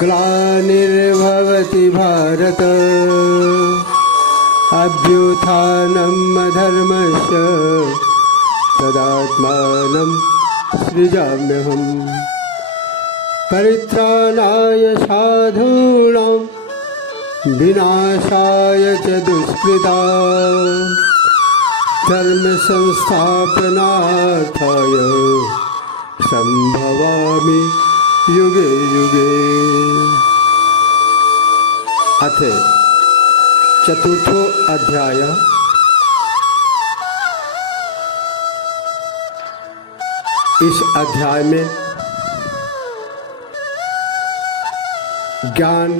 ग्लानिर्भवति भारत अभ्युत्थानम् अधर्मस्य तदात्मानं सृजाम्यहम् परित्राणाय साधूनां विनाशाय च दुष्कृतां धर्म संस्थापनार्थाय संभवामि युगे युगे। अथ चतुर्थो अध्याय। इस अध्याय में ज्ञान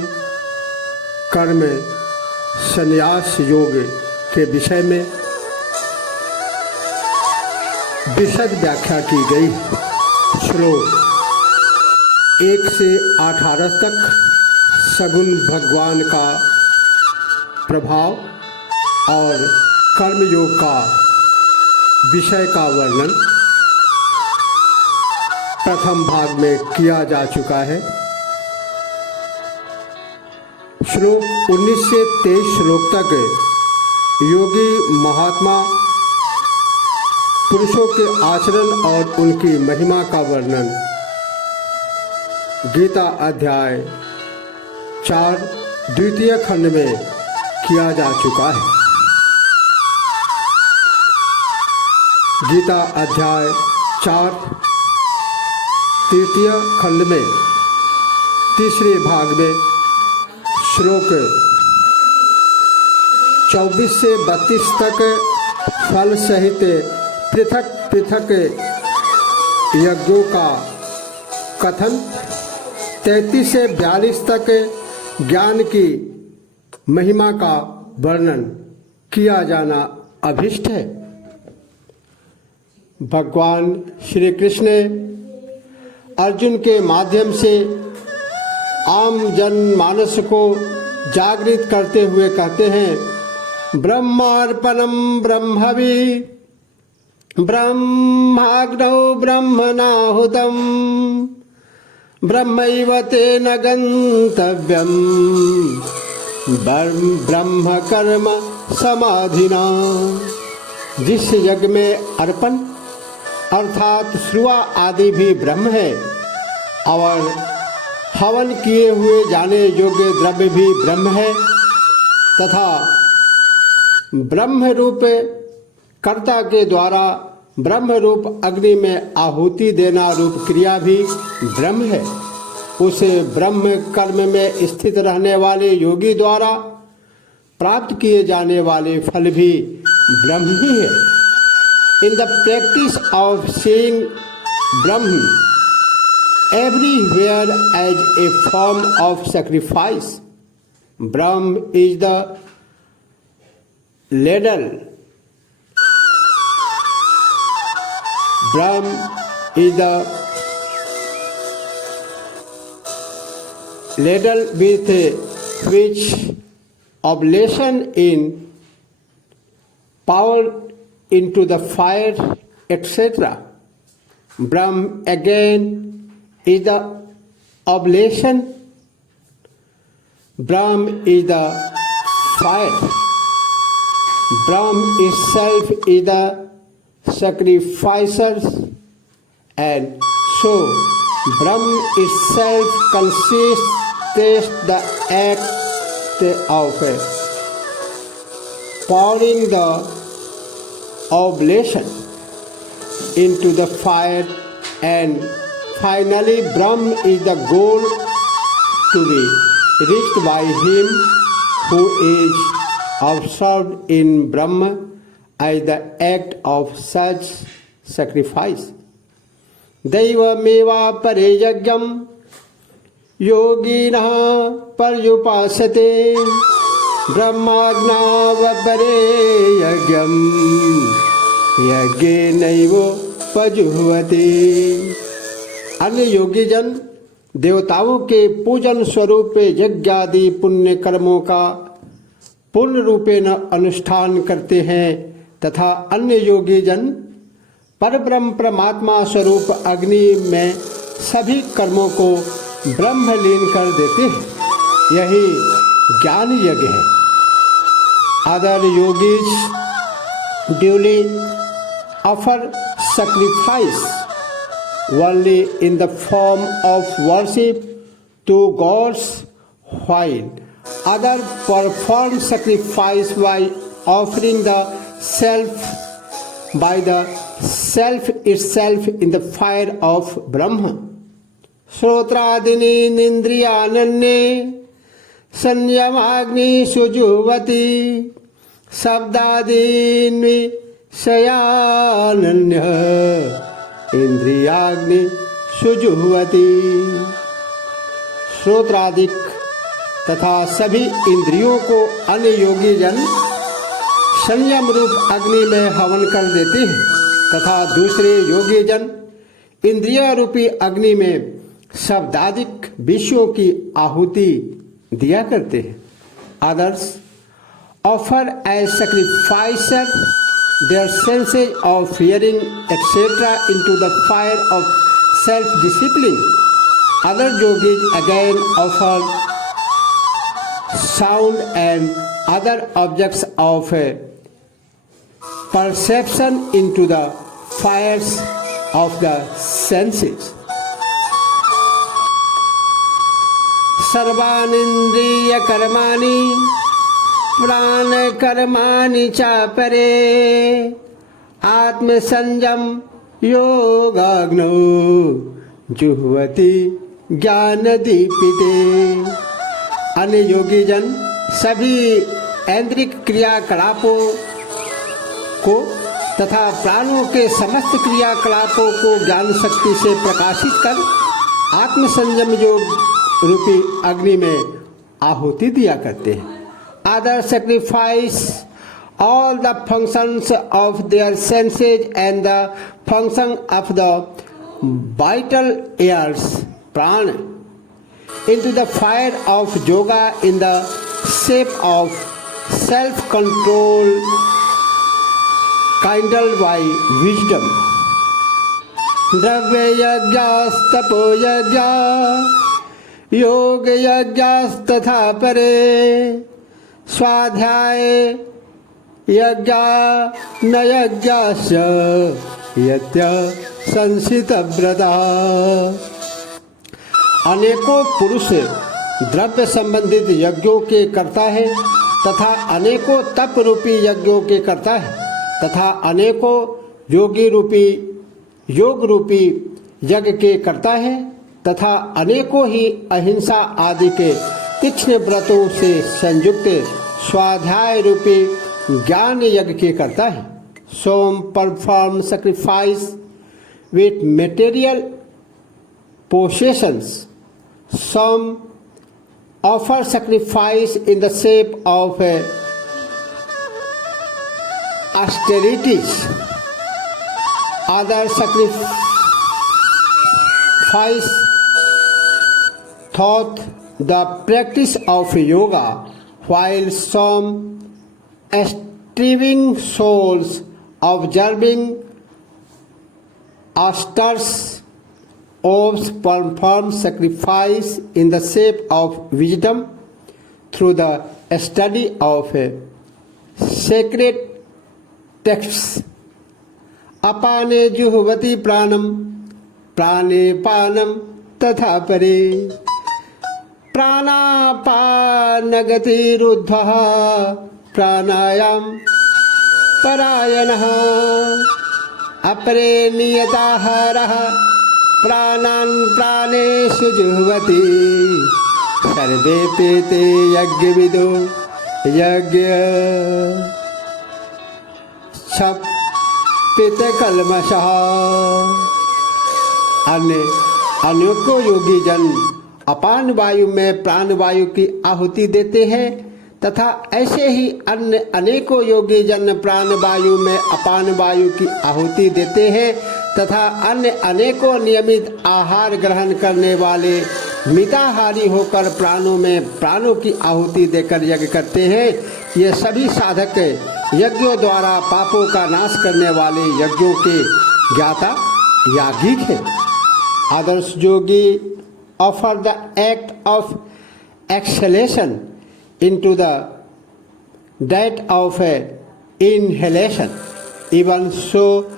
कर्म संन्यास योग के विषय में विशद व्याख्या की गई। श्लोक 1 से 18 तक सगुण भगवान का प्रभाव और कर्मयोग का विषय का वर्णन प्रथम भाग में किया जा चुका है। श्लोक 19 से 23 श्लोक तक योगी महात्मा पुरुषों के आचरण और उनकी महिमा का वर्णन गीता अध्याय 4 द्वितीय खंड में किया जा चुका है। गीता अध्याय 4 तृतीय खंड में तीसरे भाग में श्लोक 24 से 32 तक फल सहित पृथक पृथक यज्ञों का कथन, 33 से 42 तक ज्ञान की महिमा का वर्णन किया जाना अभिष्ट है। भगवान श्री कृष्ण अर्जुन के माध्यम से आम जन मानस को जागृत करते हुए कहते हैं, ब्रह्मार्पणम ब्रह्मवि ब्रह्माग्नौ ब्रह्मणाहुतम् ब्रह्मैव तेन गन्तव्यम् ब्रह्म कर्म समाधिना। जिस यज्ञ में अर्पण अर्थात श्रुआ आदि भी ब्रह्म है और हवन किए हुए जाने योग्य द्रव्य भी ब्रह्म है तथा ब्रह्म रूप कर्ता के द्वारा ब्रह्म रूप अग्नि में आहुति देना रूप क्रिया भी ब्रह्म है। उसे ब्रह्म कर्म में स्थित रहने वाले योगी द्वारा प्राप्त किए जाने वाले फल भी ब्रह्म ही है। In the practice of seeing Brahma everywhere as a form of sacrifice, Brahm is the ladle. Brahm is the ladle with which oblation in poured into the fire, etc. Brahm again is the oblation. Brahm is the fire. Brahm itself is the sacrificer, and so Brahm itself consists the act of pouring the oblation into the fire, and finally Brahm is the goal to be reached by him who is absorbed in Brahma as the act of such sacrifice. Daivameva pare yagyam yoginah paryupasate brahmagnava pare yagyam yagyenaivo pajuhvate। अन्य योगी जन देवताओं के पूजन स्वरूप यज्ञ आदि पुण्य कर्मों का पूर्ण रूपेण अनुष्ठान करते हैं तथा अन्य योगी जन परब्रह्म परमात्मा स्वरूप अग्नि में सभी कर्मों को ब्रह्मलीन कर देते हैं। यही ज्ञान यज्ञ है। Other yogis duly offer sacrifice only in the form of worship to gods, while others perform sacrifice by offering the self by the self itself in the fire of Brahma. Shrotradini nindriyananye संयमाग्नि सुजुवती शब्दादीन्वी शयानन्य इंद्रियाग्नि सुजुहवती। श्रोत्रादिक तथा सभी इंद्रियों को अन्य योगी जन संयम रूप अग्नि में हवन कर देते हैं तथा दूसरे योगी जन इंद्रिय रूपी अग्नि में शब्दादिक विषयों की आहुति दिया करते हैं। Others offer as sacrificer their senses of hearing etc. into the fire of self-discipline. Other yogis again offer sound and other objects of perception into the fires of the senses. सर्वानिंद्रिय कर्माणि प्राण कर्माणि चापरे आत्म संयम योगाग्नौ जुह्वति ज्ञान दीपिते। अन्य योगी जन सभी ऐन्द्रिक क्रियाकलापों को तथा प्राणों के समस्त क्रियाकलापों को ज्ञान शक्ति से प्रकाशित कर आत्म संयम योग रूपी अग्नि में आहुति दिया करते हैं। Others sacrifice all the functions of their senses and the function of the vital airs, prana, into the fire of yoga in the shape of self-control kindled by wisdom. Dravya yajnastapo yajna योग यज्ञस्तथा परे स्वाध्याय यज्ञ न यज्ञस्य यत्य संसितव्रता। अनेकों पुरुष द्रव्य संबंधित यज्ञों के करता है तथा अनेकों तप रूपी यज्ञों के करता है तथा अनेकों योगी रूपी योग रूपी यज्ञ के करता है तथा अनेकों ही अहिंसा आदि के तीक्ष्ण व्रतों से संयुक्त स्वाध्याय रूपी ज्ञान यज्ञ के करता है। Some perform sacrifice with material possessions. Some offer sacrifice in the shape of austerities. Others sacrifice thought the practice of yoga, while some striving souls observing astars orbs perform sacrifice in the shape of wisdom through the study of sacred texts. Apane juhvati pranam प्राणे पानम तथा परे प्राणापानगतिरुद्धः प्राणायाम परायणः अपरे नियताहारः प्राणान् प्राणेषु जुह्वति सर्वे पेते यज्ञविदो यज्ञ क्षपित कल्मषः। अनेकों योगी जन अपान वायु में प्राण वायु की आहुति देते हैं तथा ऐसे ही अन्य अनेकों योगी जन प्राण वायु में अपान वायु की आहुति देते हैं तथा अन्य अनेकों नियमित आहार ग्रहण करने वाले मिताहारी होकर प्राणों में प्राणों की आहुति देकर यज्ञ करते हैं। ये सभी साधक यज्ञों द्वारा पापों का नाश करने वाले यज्ञों के ज्ञाता याज्ञिक है। Others yogi offer the act of exhalation into that of inhalation. Even so,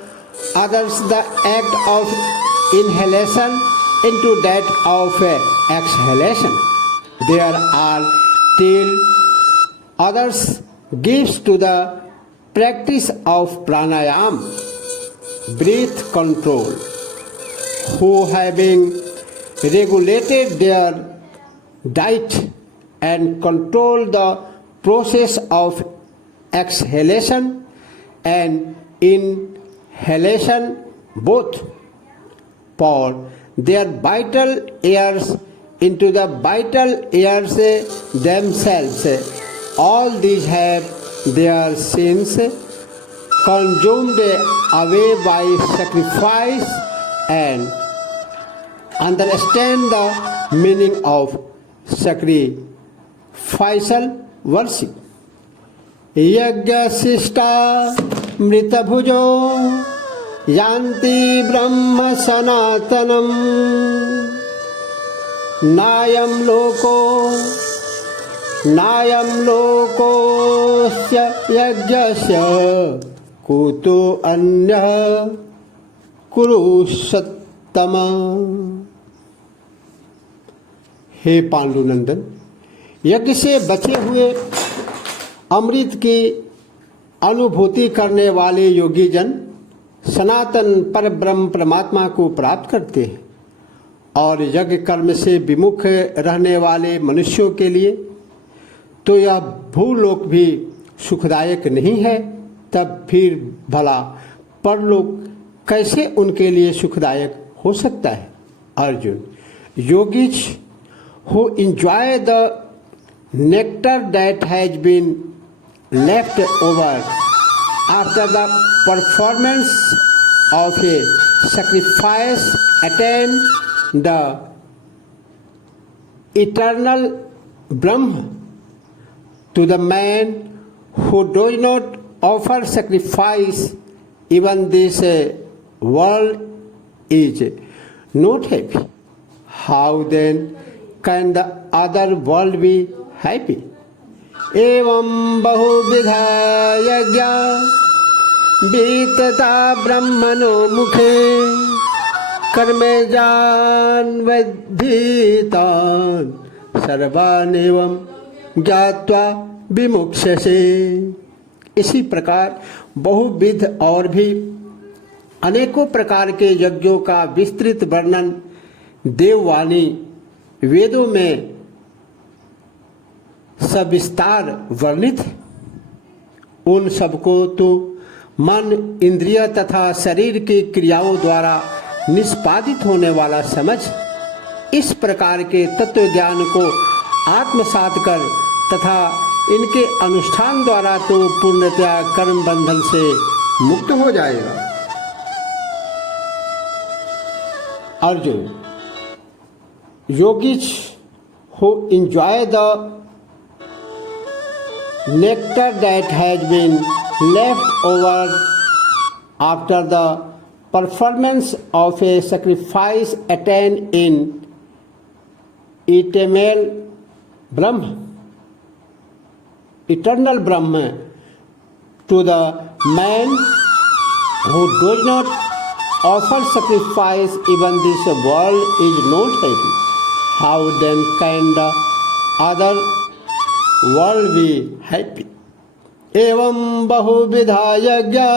others the act of inhalation into that of exhalation. There are till others gives to the practice of pranayam, breath control, who having regulated their diet and control the process of exhalation and inhalation both, pour their vital airs into the vital airs themselves. All these have their sins consumed away by sacrifice and understand the meaning of sacrificial worship. Yajna sista mrita bhujo yanti brahma sanatanam nayam lokosya yajnasya kuto anya कुरु सत्तम। हे पांडुनंदन, यज्ञ से बचे हुए अमृत की अनुभूति करने वाले योगी जन सनातन पर ब्रह्म परमात्मा को प्राप्त करते हैं, और यज्ञ कर्म से विमुख रहने वाले मनुष्यों के लिए तो यह भूलोक भी सुखदायक नहीं है, तब फिर भला परलोक कैसे उनके लिए सुखदायक हो सकता है। Arjun, yogis who enjoy the nectar that has been left over after the performance of a sacrifice attain the eternal Brahma. To the man who does not offer sacrifice, even this world is not happy. How then can the other world be happy? Evam bahuvidha yajna vitata brahmano mukhe karme janvadhitan sarvanevam ज्ञात्वा विमुक्षसे। इसी प्रकार बहुविध और भी अनेकों प्रकार के यज्ञों का विस्तृत वर्णन देववाणी वेदों में सविस्तार वर्णित है। उन सबको तो मन, इंद्रिय तथा शरीर की क्रियाओं द्वारा निष्पादित होने वाला समझ इस प्रकार के तत्व ज्ञान को आत्मसात कर तथा इनके अनुष्ठान द्वारा तो पूर्णतया कर्म बंधन से मुक्त हो जाएगा। Arjun, yogis who enjoy the nectar that has been left over after the performance of a sacrifice attain in eternal Brahma. To the man who does not offer sacrifice, even this world is not happy. How then can the other world be happy? Evam bahuvidha yajna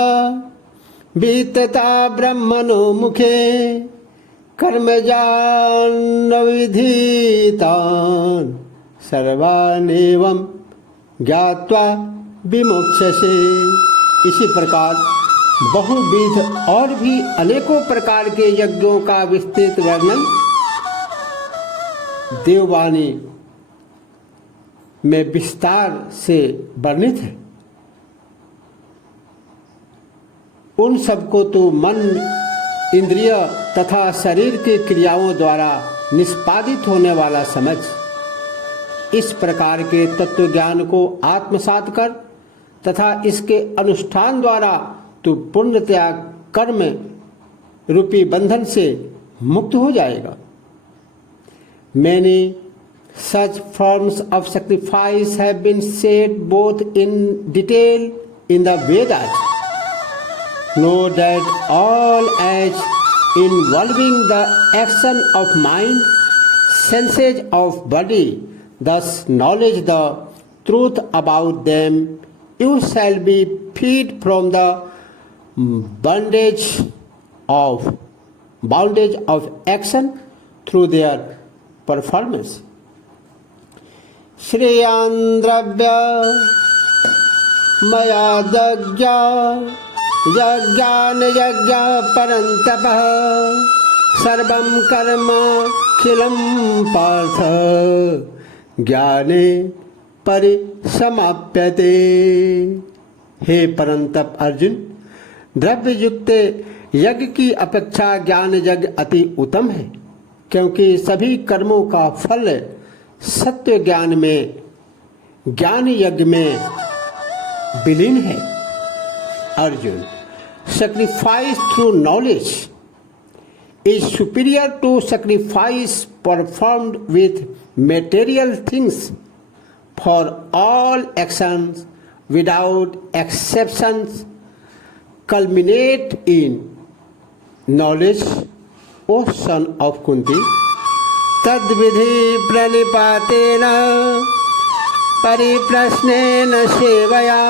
vitata brahmano mukhe कर्मजानविधितान् सर्वानेवं ज्ञात्वा विमुक्षसे। इसी प्रकार बहुविध और भी अनेकों प्रकार के यज्ञों का विस्तृत वर्णन देववाणी में विस्तार से वर्णित है। उन सबको तो मन, इंद्रिय तथा शरीर की क्रियाओं द्वारा निष्पादित होने वाला समझ इस प्रकार के तत्व ज्ञान को आत्मसात कर तथा इसके अनुष्ठान द्वारा तो पूर्णतया कर्म रूपी बंधन से मुक्त हो जाएगा। Many such forms of sacrifice have been said both in detail in the Vedas. Know that all acts involving the action of mind, senses of body, thus knowledge the truth about them, you shall be freed from the bondage of action through their performance. श्रेयान् द्रव्य मया दग्या यज्ञान यज्ञ परन्तपः सर्वं कर्म खिलं पार्थ ज्ञाने परिसमाप्यते। हे परंतप अर्जुन, द्रव्य युक्त यज्ञ की अपेक्षा ज्ञान यज्ञ अति उत्तम है, क्योंकि सभी कर्मों का फल सत्य ज्ञान में, ज्ञान यज्ञ में विलीन है। Arjun, sacrifice through knowledge is superior to sacrifice performed with material things, for all actions without exceptions culminate in knowledge, O son of Kunti. तद्विधि प्रणिपातेन परिप्रश्नेन सेवया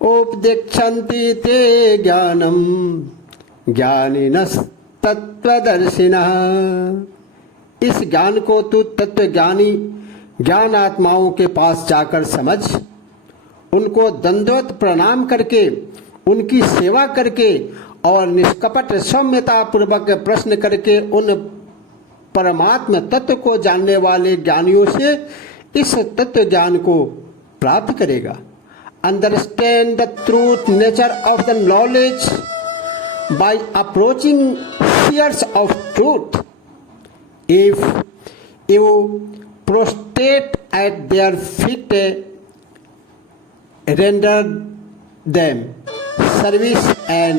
उपदिक्षन्ति ते ज्ञानम ज्ञानिनस्तत्त्वदर्शिनः। इस ज्ञान को तू तत्वज्ञानी ज्ञान आत्माओं के पास जाकर समझ, उनको दंडवत प्रणाम करके, उनकी सेवा करके और निष्कपट सौम्यता पूर्वक प्रश्न करके उन परमात्म तत्व को जानने वाले ज्ञानियों से इस तत्व ज्ञान को प्राप्त करेगा। Understand the truth nature of the knowledge by approaching seers of truth. If you prostrate at their feet, render them service and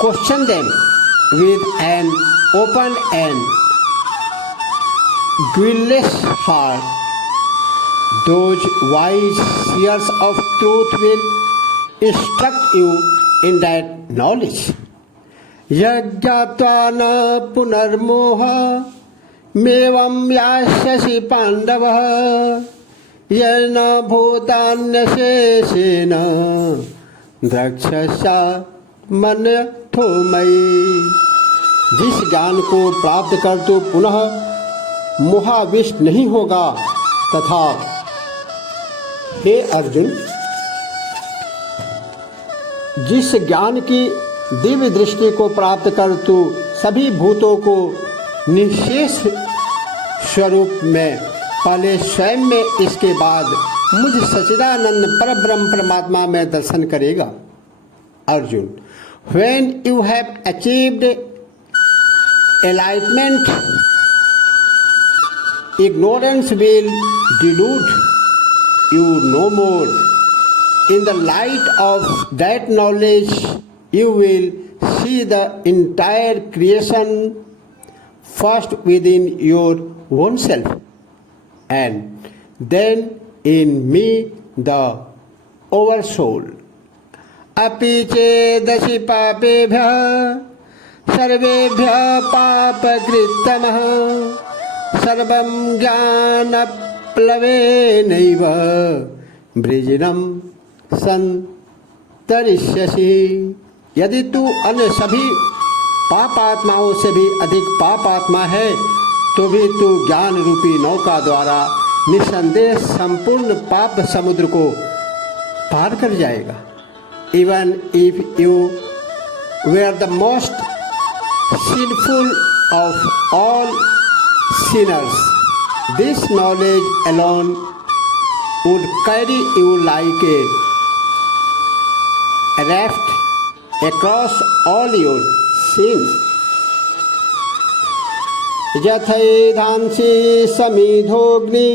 question them with an open and guileless heart, those wise seers of truth will instruct you in that knowledge. यज्ञात्वा न पुनर्मोह मेवं यास्यसि पांडवः येन भूतान्यशेषेण द्रक्ष्यसा मन्यथो मयि। जिस ज्ञान को प्राप्त कर तो पुनः मोहाविष्ट नहीं होगा, तथा हे अर्जुन, जिस ज्ञान की दिव्य दृष्टि को प्राप्त कर तू सभी भूतों को निशेष स्वरूप में पहले स्वयं में, इसके बाद मुझ सच्चिदानंद परब्रह्म परमात्मा में दर्शन करेगा। Arjun, when you have achieved enlightenment, ignorance will delude you no more. In the light of that knowledge, you will see the entire creation first within your own self, and then in me, the oversoul. अपि चेदसि पापेभ्यः सर्वेभ्यः पापकृत्तमः सर्वं ज्ञानप्लवेनैव वृजिनं सन्तरिष्यसि। यदि तू अन्य सभी पापात्माओं से भी अधिक पापात्मा है, तो भी तू ज्ञान रूपी नौका द्वारा निसंदेह संपूर्ण पाप समुद्र को पार कर जाएगा। Even if you were the most sinful of all sinners, this knowledge alone would carry you like a raft across all your sins. यथैधांसि समिधोऽग्नि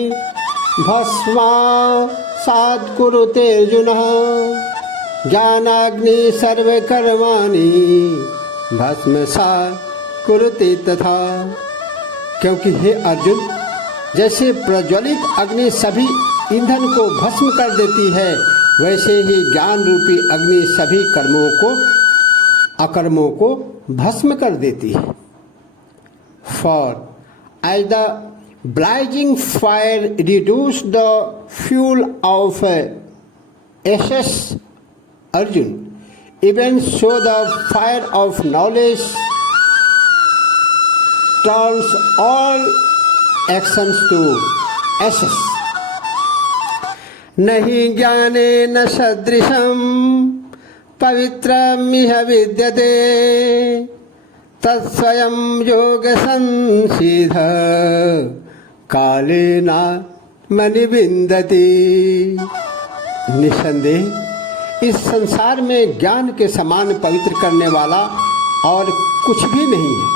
भस्मासात् कुरुते अर्जुनः ज्ञानाग्नि सर्वकर्माणि भस्मसात् कुरुते तथा। क्योंकि हे अर्जुन, जैसे प्रज्वलित अग्नि सभी ईंधन को भस्म कर देती है, वैसे ही ज्ञान रूपी अग्नि सभी अकर्मों को भस्म कर देती है। For as the blazing fire reduced the fuel of ashes, Arjun, even so the fire of knowledge turns all actions to ashes. नहीं ज्ञाने न सदृशं पवित्रमिह विद्यते तत्स्वयं योग संसिद्ध कालेन मनिविन्दति। निसंदेह इस संसार में ज्ञान के समान पवित्र करने वाला और कुछ भी नहीं है।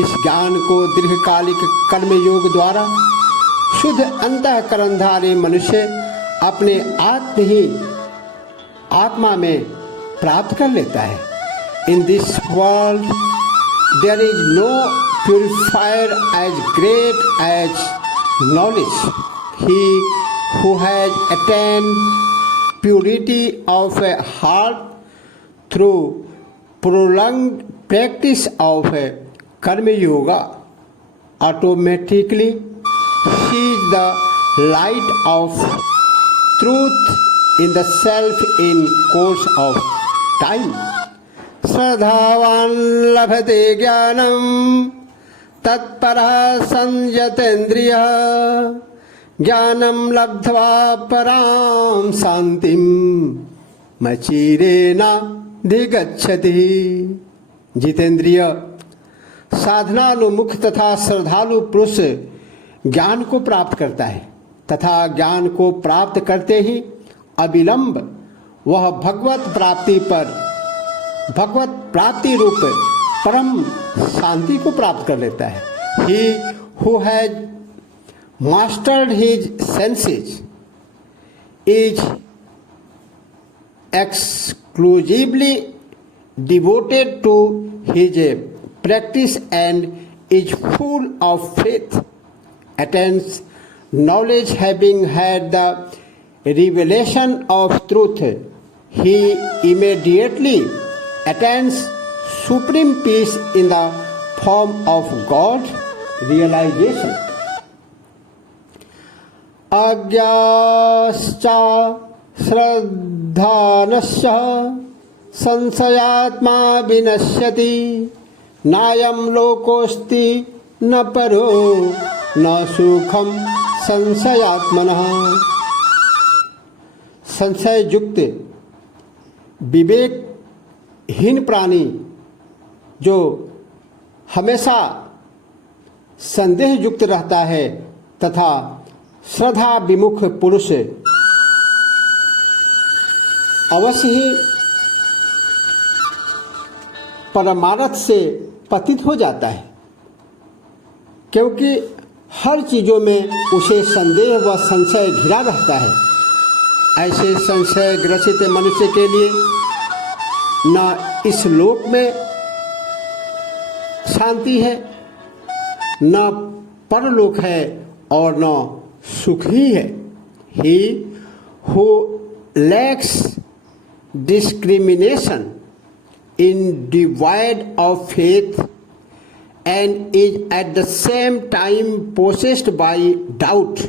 इस ज्ञान को दीर्घकालिक कर्म योग द्वारा शुद्ध अंतःकरणधारी मनुष्य अपने आत्मा में प्राप्त कर लेता है। In this world there is no purifier as great as knowledge. He who has attained purity of a heart through prolonged practice of karma yoga automatically sees the light of truth in the self in course of time. श्रद्धावान लभते ज्ञानम तत्परः संयतेन्द्रियः ज्ञानम लब्ध्वा पराम शांतिम मचिरेण धिगच्छति। जितेंद्रिय साधनानुमुख तथा श्रद्धालु पुरुष ज्ञान को प्राप्त करता है तथा ज्ञान को प्राप्त करते ही अविलंब वह भगवत प्राप्ति रूप परम शांति को प्राप्त कर लेता है। He who has mastered his senses is exclusively devoted to his practice and is full of faith, attains knowledge having had the revelation of truth. He immediately attains supreme peace in the form of God realization. Agyascha श्रद्धानस्य संशयात्मा विनश्यति नायं लोकोस्ति न परो न सुखम संशयात्मनः। संशय युक्त विवेकहीन प्राणी जो हमेशा संदेह युक्त रहता है तथा श्रद्धा विमुख पुरुष अवश्य ही परमार्थ से पतित हो जाता है, क्योंकि हर चीज़ों में उसे संदेह व संशय घिरा रहता है। ऐसे संशय ग्रसित मनुष्य के लिए न इस लोक में शांति है, न परलोक है और न सुख ही है। He who lacks discrimination in devoid of faith and is at the same time possessed by doubt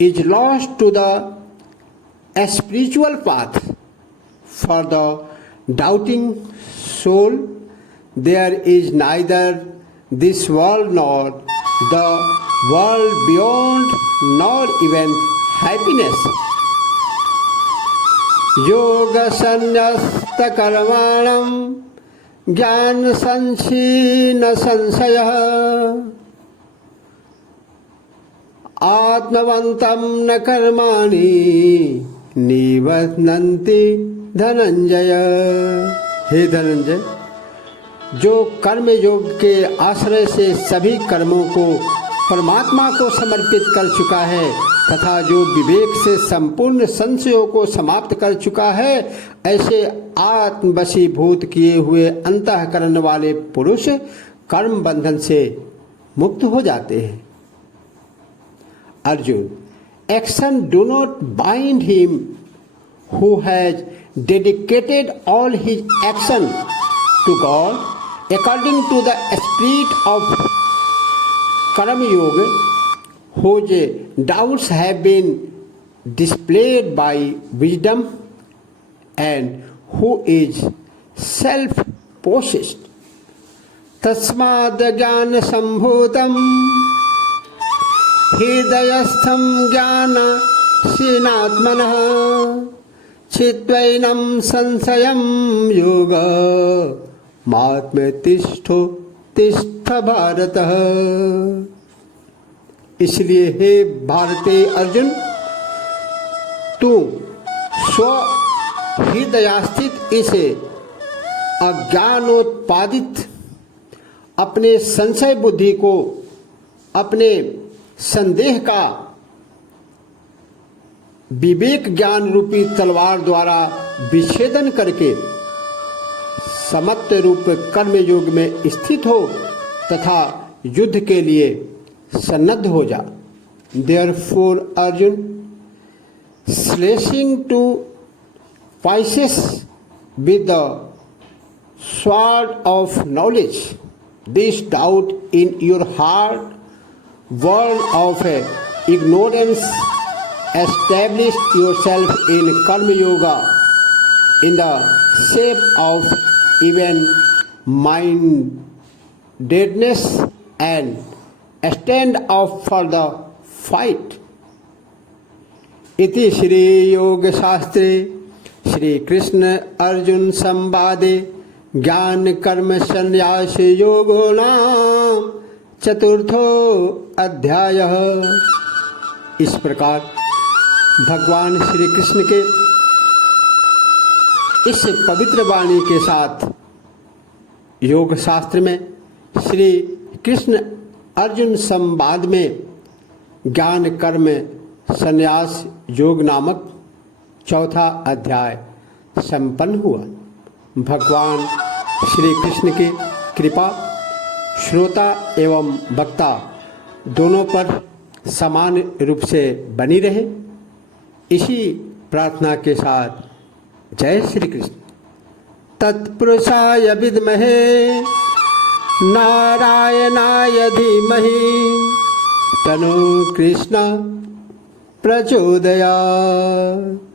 is lost to the spiritual path. For the doubting soul there is neither this world nor the world beyond nor even happiness. योग संन्यस्त कर्माणं ज्ञान संशीन संशयः आत्मवन्तं न कर्माणि निबध्नन्ति धनंजय। हे धनंजय, जो कर्म योग के आश्रय से सभी कर्मों को परमात्मा को समर्पित कर चुका है तथा जो विवेक से संपूर्ण संशयों को समाप्त कर चुका है, ऐसे आत्मवशीभूत किए हुए अंतःकरण वाले पुरुष कर्म बंधन से मुक्त हो जाते हैं। Arjun, action do not bind him who has dedicated all his action to God according to the spirit of karma yoga, whose doubts have been displayed by wisdom and who is self-possessed. तस्माद् ज्ञान संभूतं हृदयस्थं ज्ञानशीनात्मनः चित्वैनं संशयं योग मात्मतिष्ठो तिष्ठ भारतः। इसलिए हे भारतीय अर्जुन, तू स्व हृदयास्थित इस अज्ञानोत्पादित अपने संशय बुद्धि को अपने संदेह का विवेक ज्ञान रूपी तलवार द्वारा विच्छेदन करके समत्व रूप कर्म योग में स्थित हो तथा युद्ध के लिए सन्नद्ध हो जा। Therefore, Arjun, slashing to pieces with the sword of knowledge this doubt in your heart, world of ignorance, establish yourself in karma yoga in the shape of even mindedness and stand up for the fight. इति श्री योग शास्त्रे श्री कृष्ण अर्जुन संवादे ज्ञान कर्म संन्यास योगो नाम चतुर्थो अध्याय। इस प्रकार भगवान श्री कृष्ण के इस पवित्र वाणी के साथ योग शास्त्र में श्री कृष्ण अर्जुन संवाद में ज्ञान कर्म संन्यास योग नामक चौथा अध्याय संपन्न हुआ। भगवान श्री कृष्ण की कृपा श्रोता एवं वक्ता दोनों पर समान रूप से बनी रहे, इसी प्रार्थना के साथ जय श्री कृष्ण। तत्पुरुषाय विद्महे नारायणाय धीमहि तन्नो कृष्ण प्रचोदयात्।